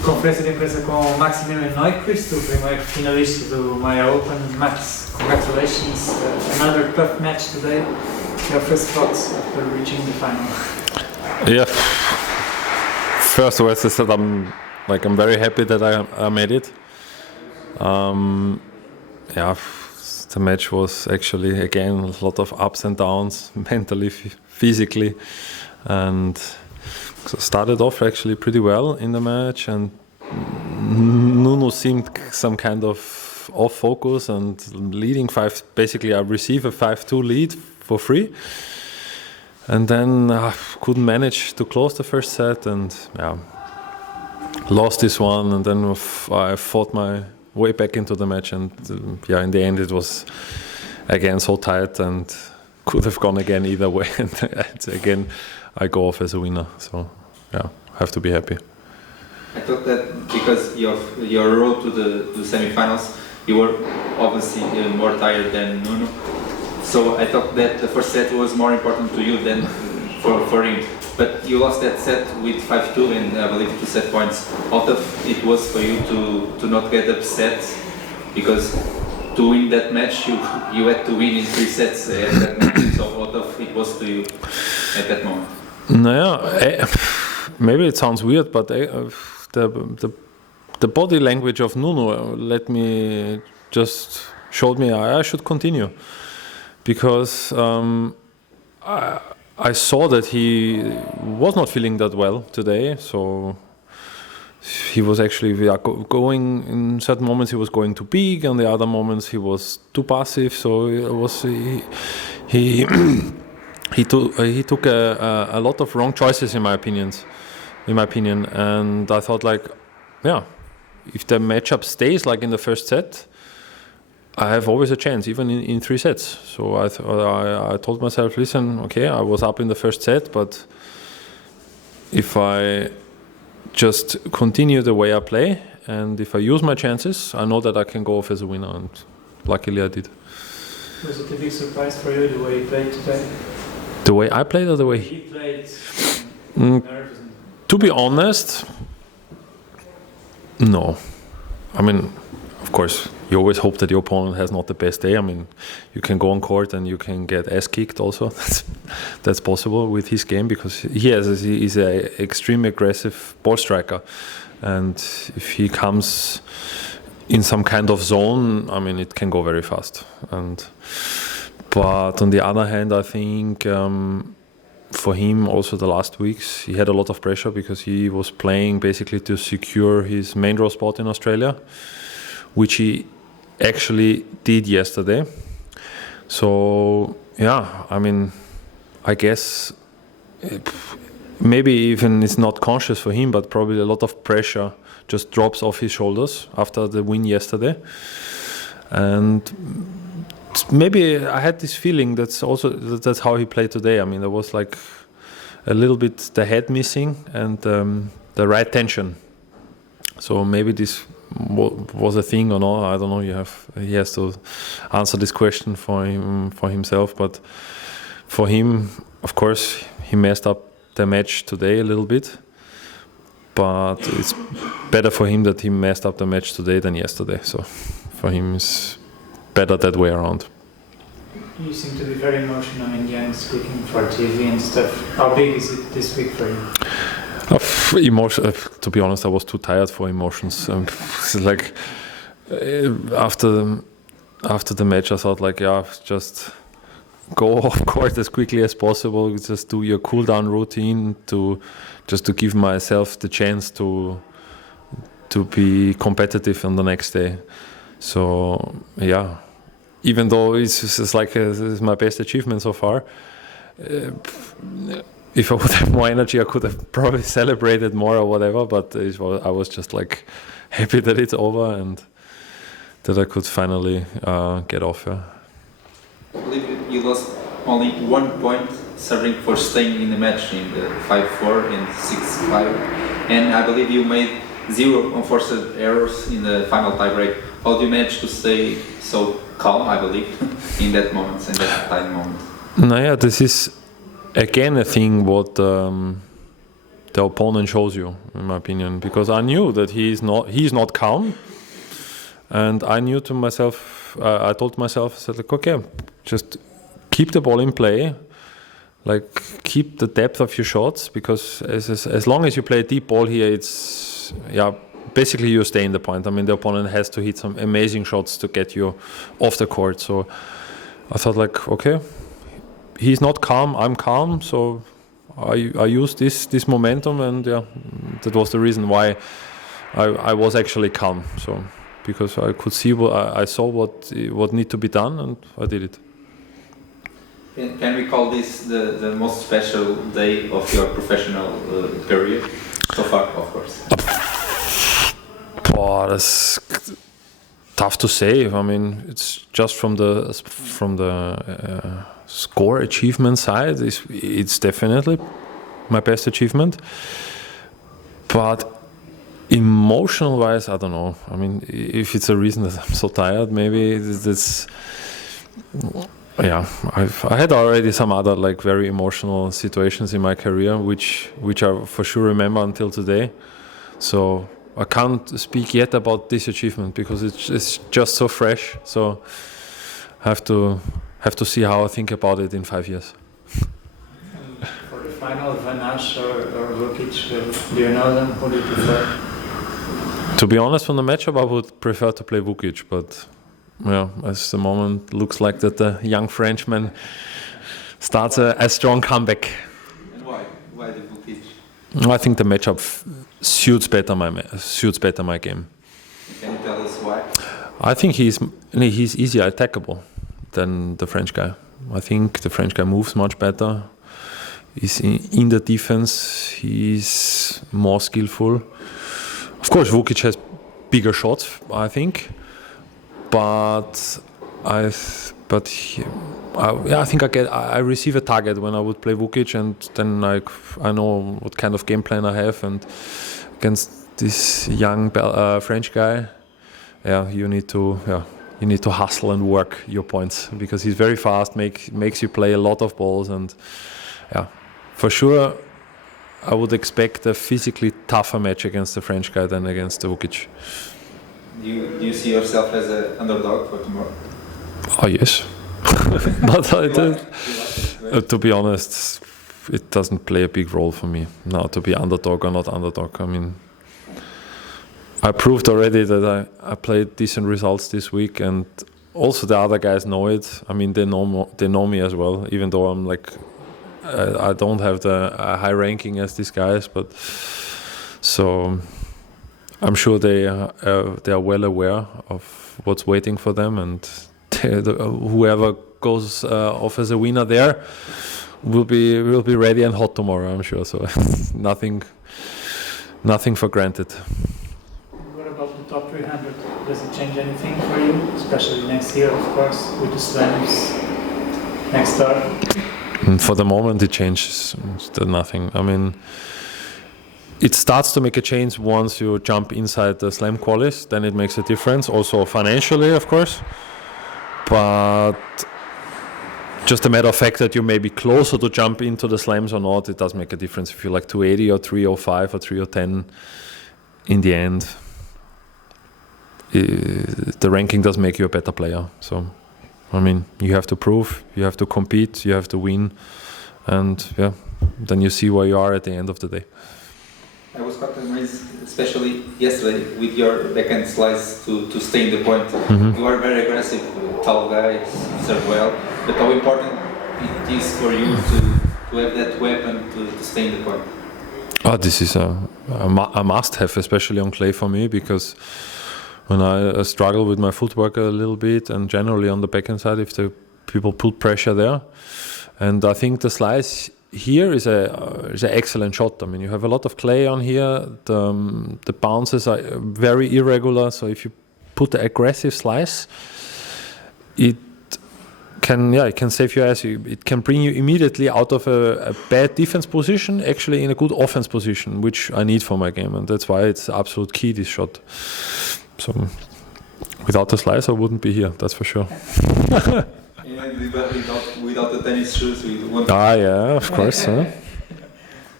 Conferência de imprensa com Maximilian e Neuchrist, o primeiro finalista do Maia Open. Max, congratulations. Another tough match today. Your first thoughts after reaching the final? Yeah. First of all, as I said, I'm very happy that I made it. The match was actually again a lot of ups and downs, mentally, physically, and started off actually pretty well in the match, and Nuno seemed some kind of off focus and leading five. Basically, I received a 5-2 lead for free, and then I couldn't manage to close the first set, and lost this one, and then I fought my way back into the match, and in the end it was again so tight and could have gone again either way, and again I go off as a winner, so have to be happy. I thought that because your road to the semi-finals, you were obviously more tired than Nuno, so I thought that the first set was more important to you than for him. But you lost that set with 5-2 and I believe 2 set points. How tough it was for you to not get upset, because to win that match you had to win in 3 sets at that moment. So how tough it was to you at that moment? Maybe it sounds weird, but the body language of Nuno showed me I should continue, because I saw that he was not feeling that well today, so he was actually going in certain moments. He was going too big, and the other moments he was too passive. So he took a lot of wrong choices in my opinion. And I thought if the matchup stays like in the first set, I have always a chance, even in 3 sets. So I told myself, listen, okay, I was up in the first set, but if I just continue the way I play, and if I use my chances, I know that I can go off as a winner, and luckily I did. Was it a big surprise for you the way you played today? The way I played or the way he played? To be honest, no. I mean, of course, you always hope that your opponent has not the best day. I mean, you can go on court and you can get ass kicked also. That's possible with his game, because he's an extremely aggressive ball striker. And if he comes in some kind of zone, I mean, it can go very fast. But on the other hand, I think for him also the last weeks, he had a lot of pressure, because he was playing basically to secure his main draw spot in Australia, which he actually did yesterday. So I mean, I guess maybe even it's not conscious for him, but probably a lot of pressure just drops off his shoulders after the win yesterday. And maybe I had this feeling that's how he played today. I mean, there was like a little bit the head missing and the right tension. So maybe this was a thing or not. I don't know. He has to answer this question for himself. But for him, of course, he messed up the match today a little bit. But it's better for him that he messed up the match today than yesterday. So for him, it's better that way around. You seem to be very emotional in Young, speaking for TV and stuff. How big is it this week for you? To be honest, I was too tired for emotions. Like after the match, I thought just go off court as quickly as possible. Just do your cool down routine to give myself the chance to be competitive on the next day. So even though it's my best achievement so far. If I would have more energy, I could have probably celebrated more or whatever, but I was just like happy that it's over and that I could finally get off. I believe you lost only 1 point serving for staying in the match in the 5-4 and 6-5, and I believe you made 0 unforced errors in the final tiebreak. How do you manage to stay so calm, I believe, in that moment, in that tight moment? This is again a thing what the opponent shows you, in my opinion, because I knew that he's not calm, and I knew to myself, I told myself, I said like, okay, just keep the ball in play, like keep the depth of your shots, because as long as you play a deep ball here, it's basically you stay in the point. I mean, the opponent has to hit some amazing shots to get you off the court. So I thought like, okay, he's not calm, I'm calm, so I used this momentum, and that was the reason why I was actually calm. So because I could see I saw what need to be done, and I did it. Can we call this the most special day of your professional career so far, of course? That's tough to say. I mean, it's just from the score achievement side. It's definitely my best achievement. But emotional wise, I don't know. I mean, if it's a reason that I'm so tired, maybe that's. Yeah, I had already some other like very emotional situations in my career, which I for sure remember until today. So I can't speak yet about this achievement because it's just so fresh. So I have to see how I think about it in 5 years. For the final, Van Asch or Vukic, do you know them? Who do you prefer? To be honest, from the matchup, I would prefer to play Vukic, but as the moment looks like that the young Frenchman starts a strong comeback. And why? Why the Vukic? I think the matchup suits better my game. Can you tell us why? I think he's easier attackable than the French guy. I think the French guy moves much better. He's in the defense. He's more skillful. Of course, Vukic has bigger shots, I think. But I think I receive a target when I would play Vukic, and then I know what kind of game plan I have, and against this young French guy, you need to hustle and work your points, because he's very fast, makes you play a lot of balls, and for sure I would expect a physically tougher match against the French guy than against the Vukic. Do you see yourself as an underdog for tomorrow? Oh yes, but to be honest, it doesn't play a big role for me now to be underdog or not underdog. I mean, I proved already that I played decent results this week, and also the other guys know it. I mean, they know me as well, even though I'm like I don't have the high ranking as these guys, but so. I'm sure they are well aware of what's waiting for them, and whoever goes off as a winner there will be ready and hot tomorrow, I'm sure. So nothing for granted. What about the top 300? Does it change anything for you, especially next year, of course, with the slams next start? For the moment, it changes nothing. I mean, it starts to make a change once you jump inside the slam qualis, then it makes a difference, also financially, of course. But just a matter of fact that you may be closer to jump into the slams or not, it does make a difference if you're like 280 or 305 or 310. In the end, the ranking does make you a better player. So, I mean, you have to prove, you have to compete, you have to win, and then you see where you are at the end of the day. I was quite amazed, especially yesterday, with your backhand slice to stay in the point. Mm-hmm. You are very aggressive, tall guy, serve well, but how important it is for you to have that weapon to stay in the point? Oh, this is a must-have, especially on clay for me, because when I struggle with my footwork a little bit, and generally on the backhand side, if the people put pressure there, and I think the slice here is an excellent shot. I mean, you have a lot of clay on here. The bounces are very irregular. So if you put the aggressive slice, it can save your ass. It can bring you immediately out of a bad defense position, actually in a good offense position, which I need for my game, and that's why it's absolute key, this shot. So without the slice, I wouldn't be here. That's for sure. And without the tennis shoes, we won't. Yeah, of course.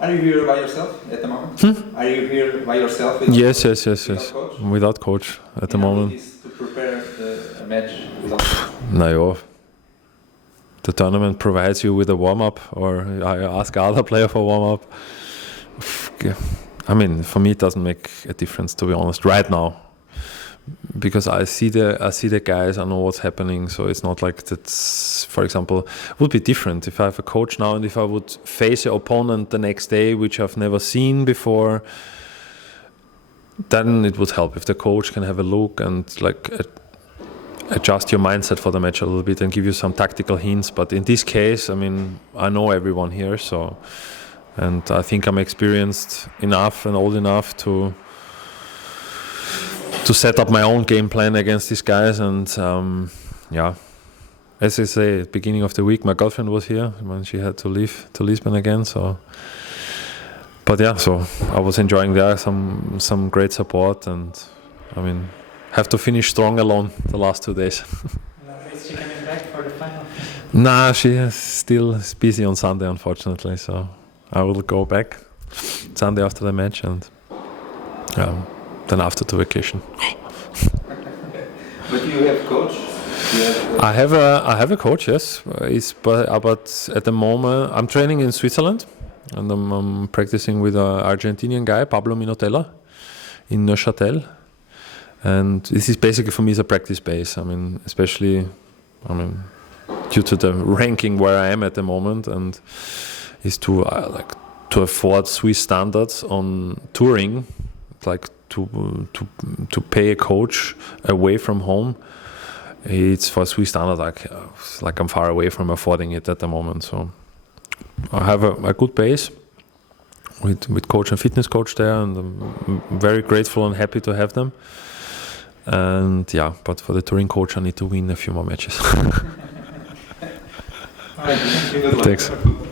Are you here by yourself at the moment? Are you here by yourself? Yes. Coach? Without coach at the moment. To prepare a match without coach? No, the tournament provides you with a warm-up, or I ask other player for warm-up. I mean, for me, it doesn't make a difference, to be honest, right now, because I see the guys, I know what's happening. So it's not like that's, for example, would be different if I have a coach now and if I would face an opponent the next day, which I've never seen before. Then it would help if the coach can have a look and like adjust your mindset for the match a little bit and give you some tactical hints. But in this case, I mean, I know everyone here, so, and I think I'm experienced enough and old enough to set up my own game plan against these guys. And as I say, at the beginning of the week, my girlfriend was here when she had to leave to Lisbon again. So, but yeah, so I was enjoying there some great support, and I mean, have to finish strong alone the last 2 days. Is she coming back for the final? Nah, she is still busy on Sunday, unfortunately. So I will go back Sunday after the match, and then after the vacation. But you have coach? I have a coach, yes. But at the moment I'm training in Switzerland, and I'm practicing with an Argentinian guy, Pablo Minotella, in Neuchâtel. And this is basically for me is a practice base. I mean, especially, due to the ranking where I am at the moment, and is to afford Swiss standards on touring, like to pay a coach away from home. It's for Swiss standards like I'm far away from affording it at the moment. So I have a good base with coach and fitness coach there, and I'm very grateful and happy to have them. And yeah, but for the touring coach, I need to win a few more matches. All right, thank you. Good luck. Thanks.